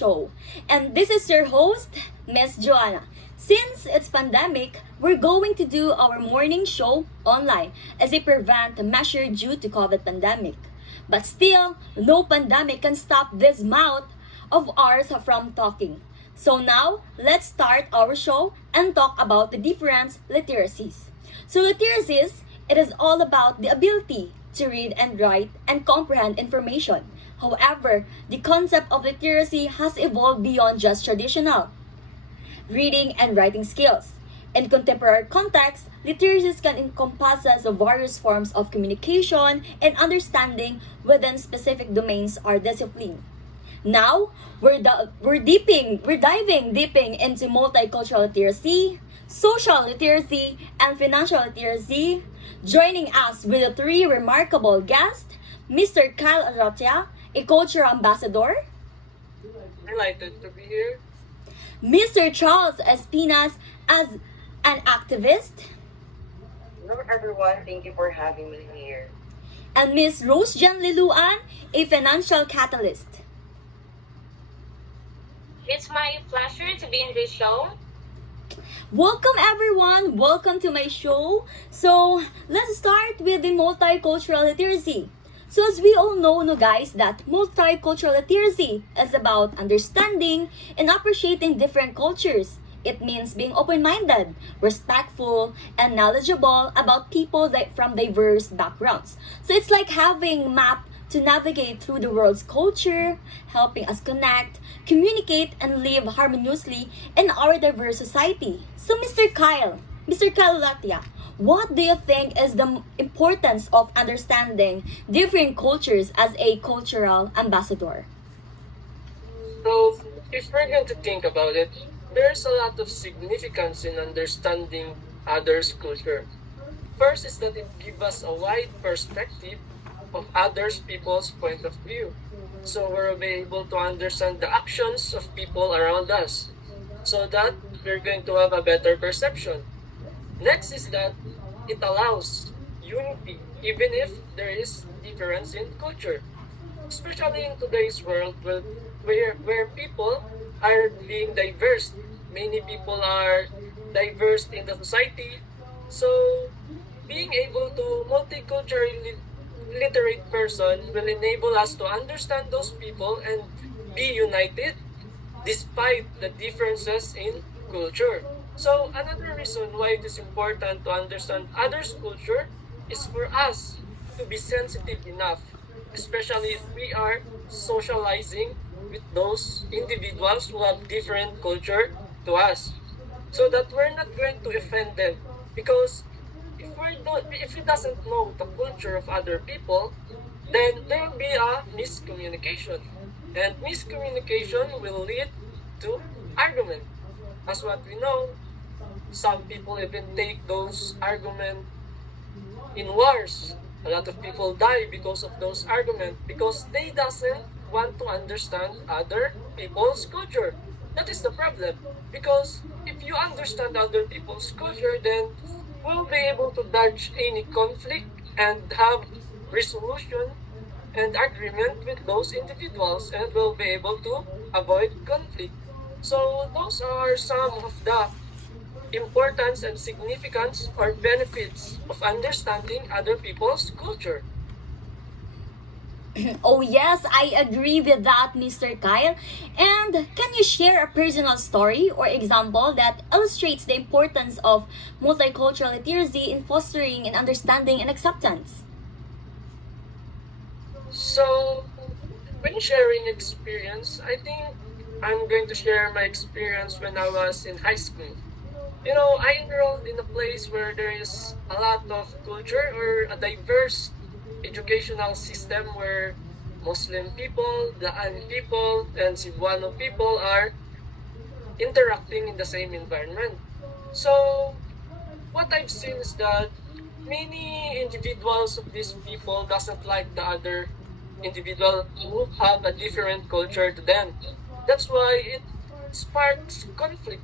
show. And this is your host, Miss Joanna. Since it's pandemic, we're going to do our morning show online as a prevent measure due to COVID pandemic. But still, no pandemic can stop this mouth of ours from talking. So now, let's start our show and talk about the different literacies. So literacies, it is all about the ability to read and write and comprehend information. However, the concept of literacy has evolved beyond just traditional reading and writing skills. In contemporary context, literacies can encompass various forms of communication and understanding within specific domains or discipline. Now, we're diving deeping into multicultural literacy, social literacy, and financial literacy. Joining us with the three remarkable guests, Mr. Kyle Aratia, a culture ambassador, Delighted to be here. Mr. Charles Espinas as an activist, Hello everyone, thank you for having me here. and Ms. Rose Jan Liluan, a financial catalyst. It's my pleasure to be in this show. Welcome everyone, welcome to my show. So let's start with the multicultural literacy. So as we all know, no guys, that multicultural literacy is about understanding and appreciating different cultures. It means being open-minded, respectful, and knowledgeable about people from diverse backgrounds. So it's like having map to navigate through the world's culture, helping us connect, communicate, and live harmoniously in our diverse society. So Mr. Kyle Latia, what do you think is the importance of understanding different cultures as a cultural ambassador? So, if we're going to think about it, there's a lot of significance in understanding others' culture. First is that it gives us a wide perspective of others' people's point of view. So we're able to understand the actions of people around us so that we're going to have a better perception. Next is that it allows unity even if there is difference in culture, especially in today's world where people are being diverse. Many people are diverse in the society. So being able to multiculturally literate person will enable us to understand those people and be united despite the differences in culture. So another reason why it is important to understand others' culture is for us to be sensitive enough, especially if we are socializing with those individuals who have different culture to us, so that we're not going to offend them. Because if we doesn't know the culture of other people, then there will be a miscommunication, and miscommunication will lead to argument. As what we know, some people even take those arguments in wars. A lot of people die because of those arguments because they doesn't want to understand other people's culture. That is the problem. Because if you understand other people's culture, then we'll be able to dodge any conflict and have resolution and agreement with those individuals, and we'll be able to avoid conflict. So those are some of the importance and significance or benefits of understanding other people's culture. Oh yes, I agree with that, Mr. Kyle. And can you share a personal story or example that illustrates the importance of multicultural literacy in fostering and understanding and acceptance? So when sharing experience, I think I'm going to share my experience when I was in high school. I enrolled in a place where there is a lot of culture or a diverse educational system where Muslim people, Daan people, and Cebuano people are interacting in the same environment. So what I've seen is that many individuals of these people doesn't like the other individual who have a different culture to them. That's why it sparks conflict,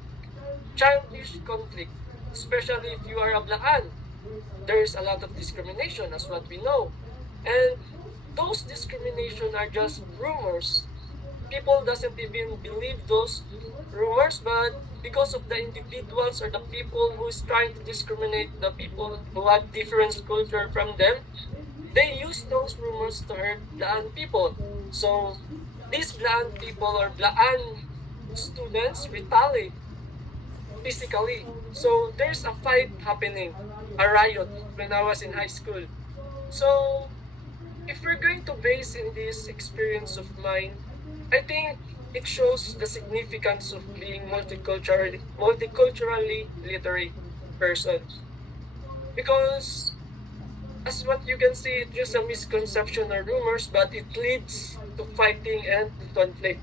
childish conflict, especially if you are a Blaan. There's a lot of discrimination, as what we know. And those discrimination are just rumors. people doesn't even believe those rumors, but because of the individuals or the people who is trying to discriminate the people who have different culture from them, they use those rumors to hurt Blaan people. So these Blaan people or Blaan students retaliate physically. So there's a fight happening, a riot when I was in high school. So if we're going to base in this experience of mine, I think it shows the significance of being multiculturally literate person. Because as what you can see, it's just a misconception or rumors, but it leads to fighting and to conflict.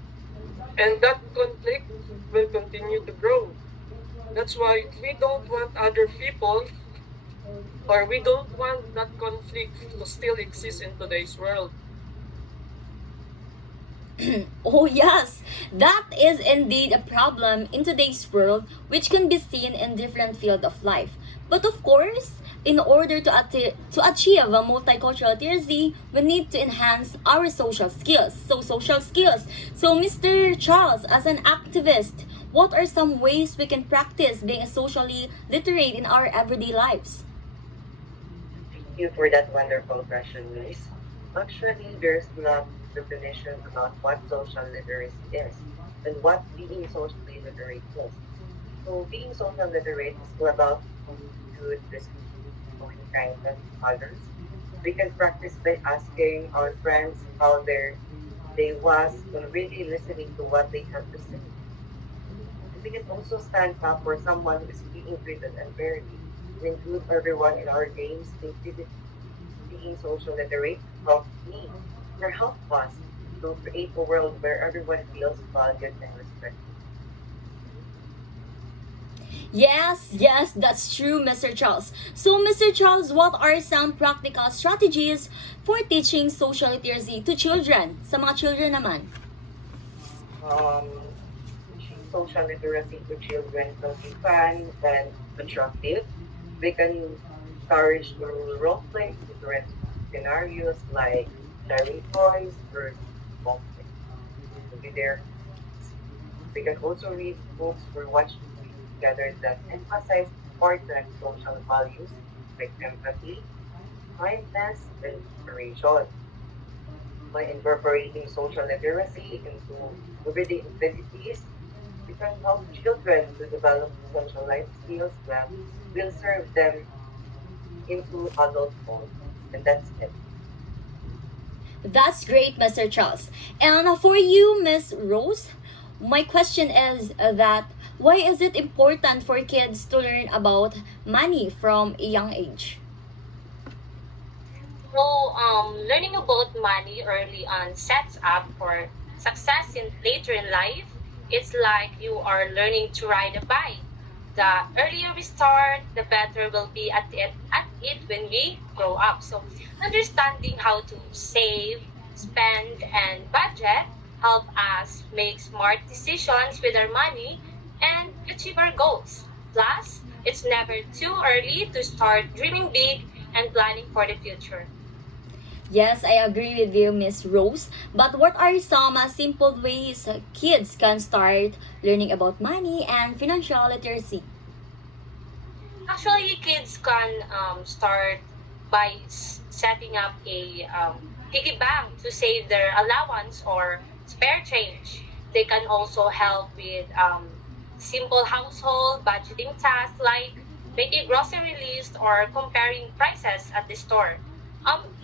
And that conflict will continue to grow. That's why we don't want other people or we don't want that conflict to still exist in today's world. Oh, yes, that is indeed a problem in today's world, which can be seen in different fields of life. But of course, in order to achieve a multicultural literacy, we need to enhance our social skills. Social skills. So, Mr. Charles, as an activist, what are some ways we can practice being socially literate in our everyday lives? Thank you for that wonderful question, Miss. Actually, there's a lot of definition about what social literacy is and what being socially literate is. So, being social literate is all about good listening, showing kindness to others. We can practice by asking our friends how their day was and really listening to what they have to say. And we can also stand up for someone who is being treated unfairly and include everyone in our games activities. Being social literate helps me or help us to create a world where everyone feels valued and respected. Yes, that's true, Mr. Charles. So, Mr. Charles, what are some practical strategies for teaching social literacy to children? Sa mga children naman. Um, Teaching social literacy to children can be fun and constructive. We can encourage to role play different scenarios like sharing toys or conflict. To be there. We can also read books or watch movies together that emphasize important social values like empathy, kindness, and inspiration. By incorporating social literacy into everyday activities, we can help children to develop essential life skills that will serve them into adulthood. And that's it. That's great, Mr. Charles. And for you, Miss Rose, my question is that why is it important for kids to learn about money from a young age? So, learning about money early on sets up for success in later in life. It's like you are learning to ride a bike. The earlier we start, the better we'll be at it when we grow up. So, understanding how to save, spend, and budget help us make smart decisions with our money and achieve our goals. Plus, it's never too early to start dreaming big and planning for the future. Yes, I agree with you, Miss Rose. But what are some simple ways kids can start learning about money and financial literacy? Actually, kids can start by setting up a piggy bank to save their allowance or spare change. They can also help with simple household budgeting tasks like making grocery list or comparing prices at the store.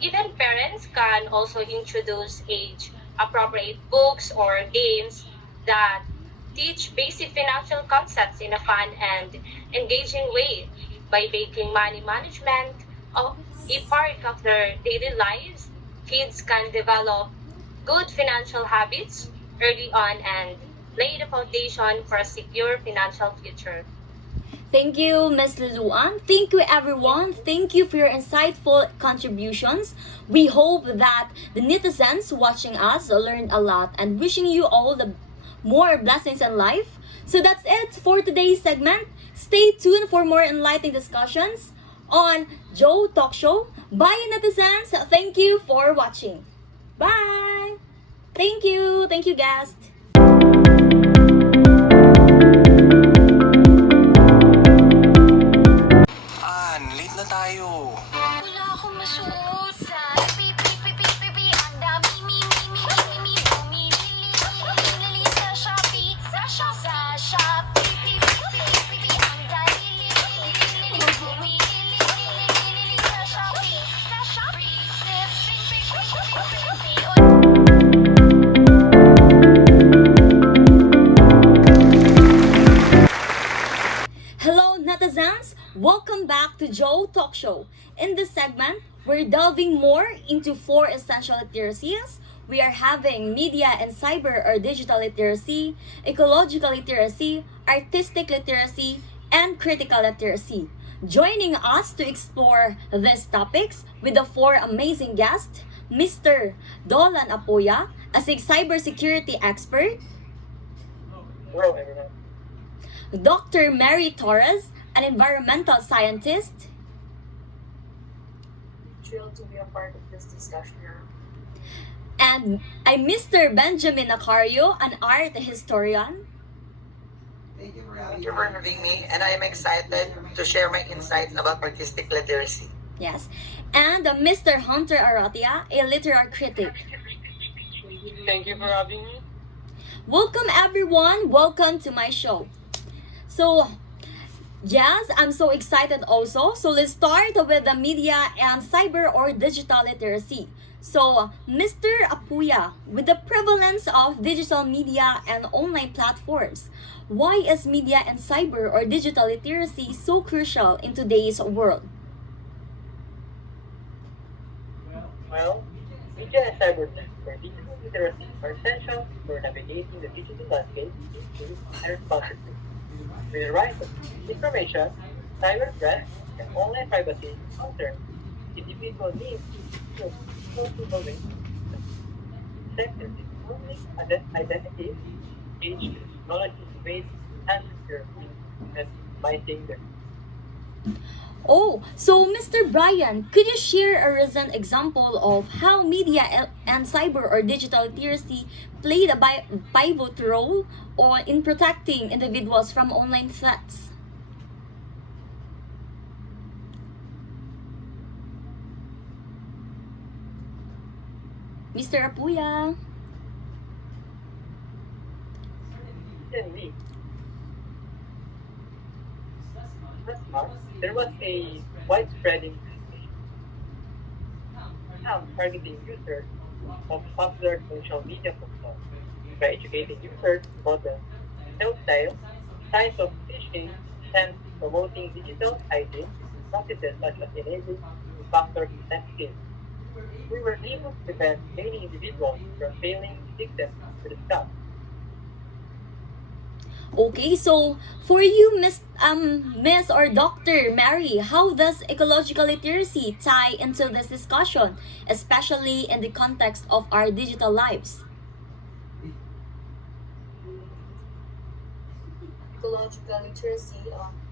Even parents can also introduce age appropriate books or games that teach basic financial concepts in a fun and engaging way. By making money management a part of their daily lives, kids can develop good financial habits early on and lay the foundation for a secure financial future. Thank you, Miss Luluan. Thank you, everyone. Thank you for your insightful contributions. We hope that the netizens watching us learned a lot and wishing you all the more blessings in life. So that's it for today's segment. Stay tuned for more enlightening discussions on Joe Talk Show. Bye, netizens. Thank you for watching. Bye. Thank you! Thank you, guest! Late na tayo. Wala akong masuot sa pipi, ang dami, mi, bumili sa Shopee, sa Shopee, ang dali, bumili sa Shopee, Hello, netizens! Welcome back to Joe Talk Show. In this segment, we're delving more into 4 essential literacies. We are having media and cyber or digital literacy, ecological literacy, artistic literacy, and critical literacy. Joining us to explore these topics with the 4 amazing guests, Mr. Dolan Apoya, as a cybersecurity expert, Hello, everyone. Dr. Mary Torres, an environmental scientist, Thrilled to be a part of this discussion. and I'm Mr. Benjamin Acario, an art historian. Thank you for having me, and I am excited to share my insights about artistic literacy. Yes. And Mr. Hunter Aratia, a literary critic. Thank you for having me. Welcome, everyone. Welcome to my show. So, yes, I'm so excited also. So, let's start with the media and cyber or digital literacy. So, Mr. Apuya, with the prevalence of digital media and online platforms, why is media and cyber or digital literacy so crucial in today's world? Well, media and cyber for digital literacy are essential for navigating the digital landscape safely and responsibly. With the rise of information, cyber threats, and online privacy concerns, individuals need to multiple ways to protect their unique identities, engage with technology in ways and security, and fighting their Oh, so Mr. Brian, could you share a recent example of how media and cyber or digital literacy played a pivot role or in protecting individuals from online threats? Mr. Apuya. recently. Last month, there was a widespread targeting users of popular social media platforms by educating users about the telltale signs of phishing and promoting digital hygiene practices such as enabling two-factor authentication. We were able to prevent many individuals from falling victim to the scam. Okay, so for you, Miss or Dr. Mary, how does ecological literacy tie into this discussion, especially in the context of our digital lives? Ecological literacy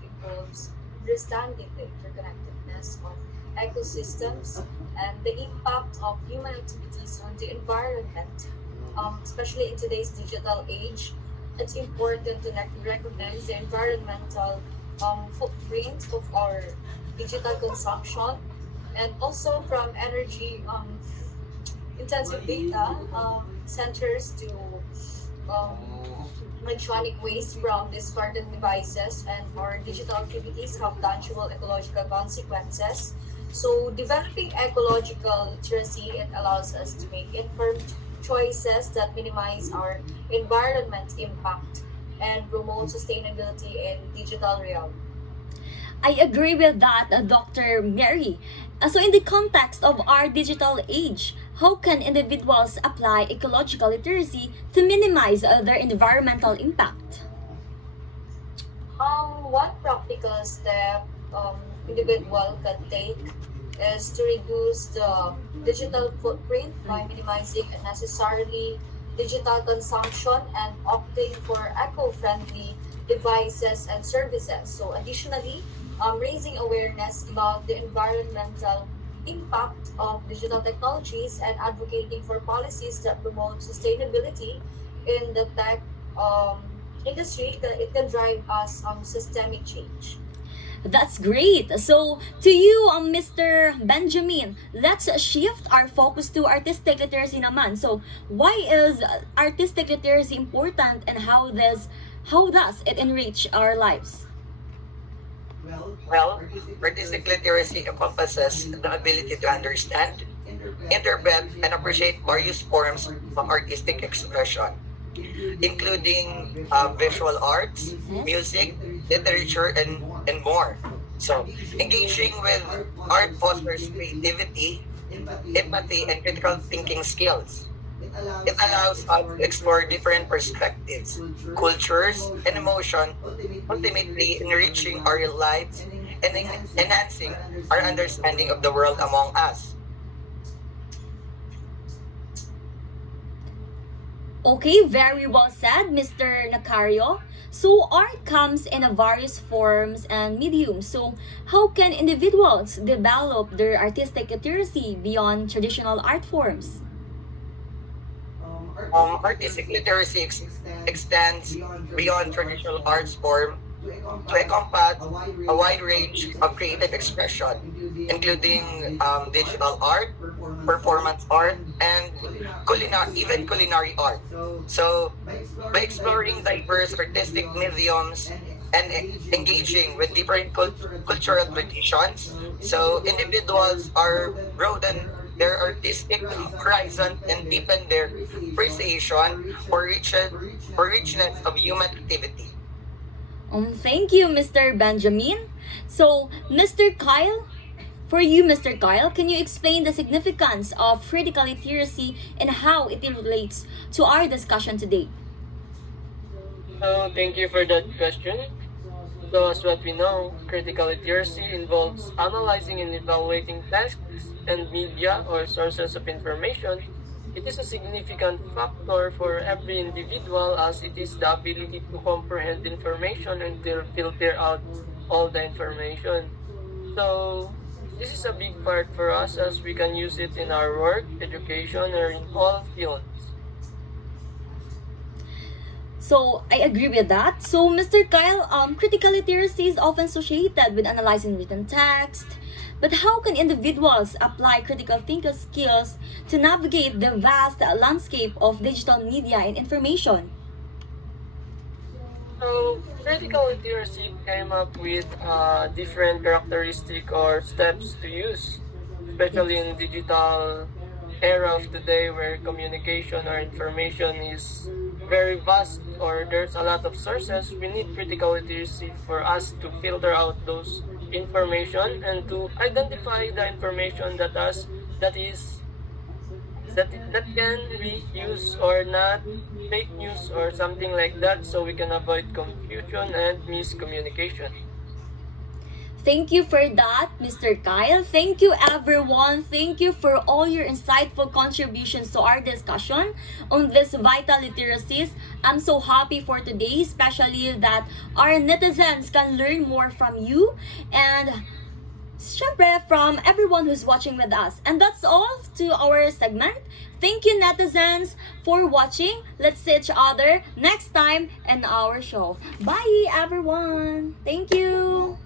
involves understanding the interconnectedness of ecosystems and the impact of human activities on the environment, especially in today's digital age. It's important to recognize the environmental footprint of our digital consumption, and also from energy intensive data centers to um, electronic waste from discarded devices, and our digital activities have tangible ecological consequences. So developing ecological literacy, it allows us to make informed choices that minimize our environment impact and promote sustainability in digital realm. I agree with that, Dr. Mary. So, in the context of our digital age, how can individuals apply ecological literacy to minimize their environmental impact? One practical step individual can take is to reduce the digital footprint by minimizing unnecessarily digital consumption and opting for eco-friendly devices and services. So additionally, raising awareness about the environmental impact of digital technologies and advocating for policies that promote sustainability in the tech um, industry, it can drive us systemic change. That's great. So, to you, Mr. Benjamin, let's shift our focus to artistic literacy naman. So, why is artistic literacy important and how does it enrich our lives? Well, artistic literacy encompasses the ability to understand, interpret, and appreciate various forms of artistic expression, including visual arts, music, literature, and more. So, engaging with art fosters creativity, empathy, and critical thinking skills. It allows us to explore different perspectives, cultures, and emotion, ultimately enriching our lives and enhancing our understanding of the world among us. Okay, very well said, Mr. Nakario. So, art comes in a various forms and mediums. So, how can individuals develop their artistic literacy beyond traditional art forms? Artistic literacy extends beyond traditional arts form to encompass a wide range of creative expression, including digital art, performance art, and even culinary art. So, by exploring diverse artistic mediums and engaging with different cultural traditions, so individuals are broaden their artistic horizon and deepen their appreciation for richness of human activity. Thank you, Mr. Benjamin. So, Mr. Kyle, for you, Mr. Kyle, can you explain the significance of critical literacy and how it relates to our discussion today? So thank you for that question. So as what we know, critical literacy involves analyzing and evaluating texts and media or sources of information. It is a significant factor for every individual as it is the ability to comprehend information and to filter out all the information. So this is a big part for us as we can use it in our work, education, or in all fields. So, I agree with that. So, Mr. Kyle, critical literacy is often associated with analyzing written text. But how can individuals apply critical thinking skills to navigate the vast landscape of digital media and information? So critical literacy came up with different characteristic or steps to use, especially in digital era of today where communication or information is very vast or there's a lot of sources. We need critical literacy for us to filter out those information and to identify the information that is that can be used or not, fake news or something like that, so we can avoid confusion and miscommunication. Thank you for that, Mr. Kyle. Thank you, everyone. Thank you for all your insightful contributions to our discussion on this vital literacies. I'm so happy for today, especially that our netizens can learn more from you and syempre from everyone who's watching with us. And that's all to our segment. Thank you, netizens, for watching. Let's see each other next time in our show. Bye, everyone. Thank you.